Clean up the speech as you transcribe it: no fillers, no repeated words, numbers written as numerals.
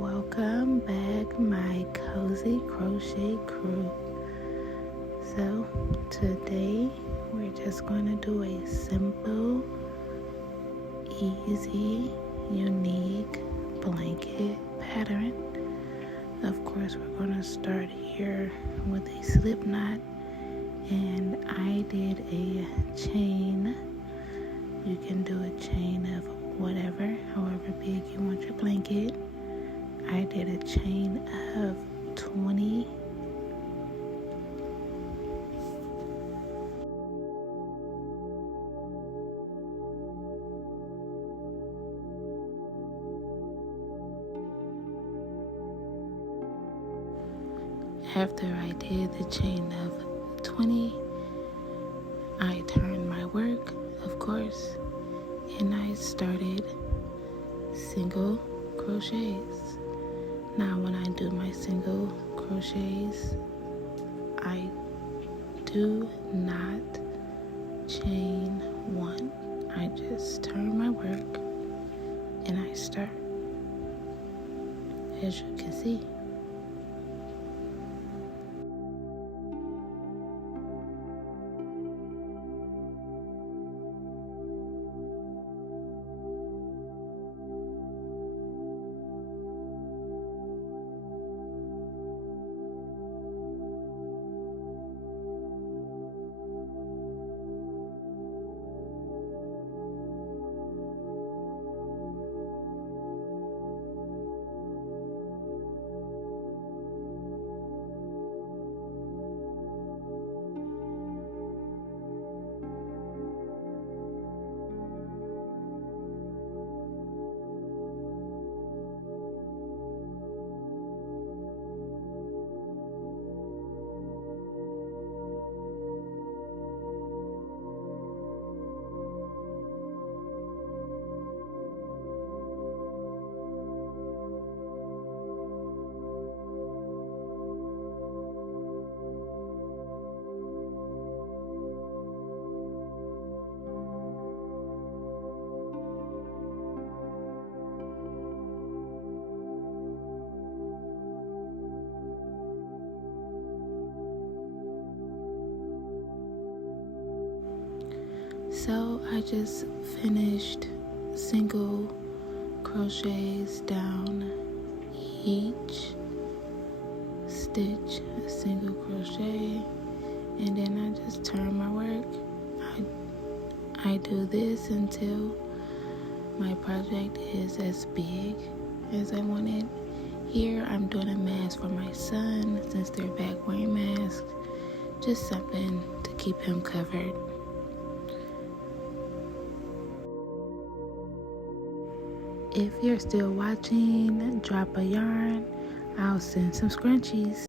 welcome back, my cozy crochet crew. So today we're just going to do a simple, easy, unique blanket pattern. Of course, we're going to start here with a slip knot, and I did a chain. You can do a chain of whatever, however big you want your blanket. I did a chain of 20. After I did the chain of 20, I turned my work, of course, and I started single crochets. Now when I do my single crochets, I do not chain one. I just turn my work and I start, as you can see. So I just finished single crochets down each stitch, a single crochet, and then I just turn my work. I do this until my project is as big as I want it. Here I'm doing a mask for my son since they're back wearing masks, just something to keep him covered. If you're still watching, drop a yarn. I'll send some scrunchies.